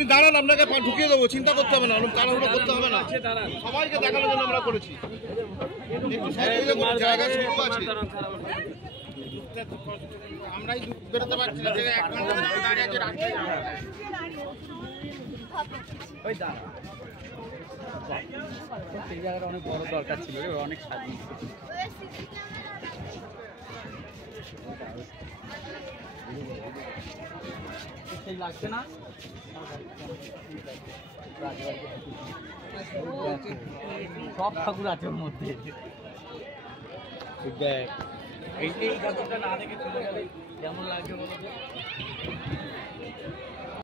আপনি দাঁড়ান, আপনাকে ঢুকিয়ে দেবো, চিন্তা করতে হবে না, তাড়াহুড়ো করতে হবে না, সবাইকে দেখানোর জন্য আমরা করেছি। জায়গা শুরু আছে, আমরাই বেরোতে পারছি না, 1 ঘন্টা দাঁড়িয়ে আছে, রাখছি ওই দাঁড়া। সেই জায়গাটা অনেক বড় দরকার ছিল, অনেক স্বাধীন সেই লাগছে না। সব ঠাকুর আছে ওর মধ্যে, এই ঠাকুরটা না দেখে চলে গেলে কেমন লাগছে বলো তো।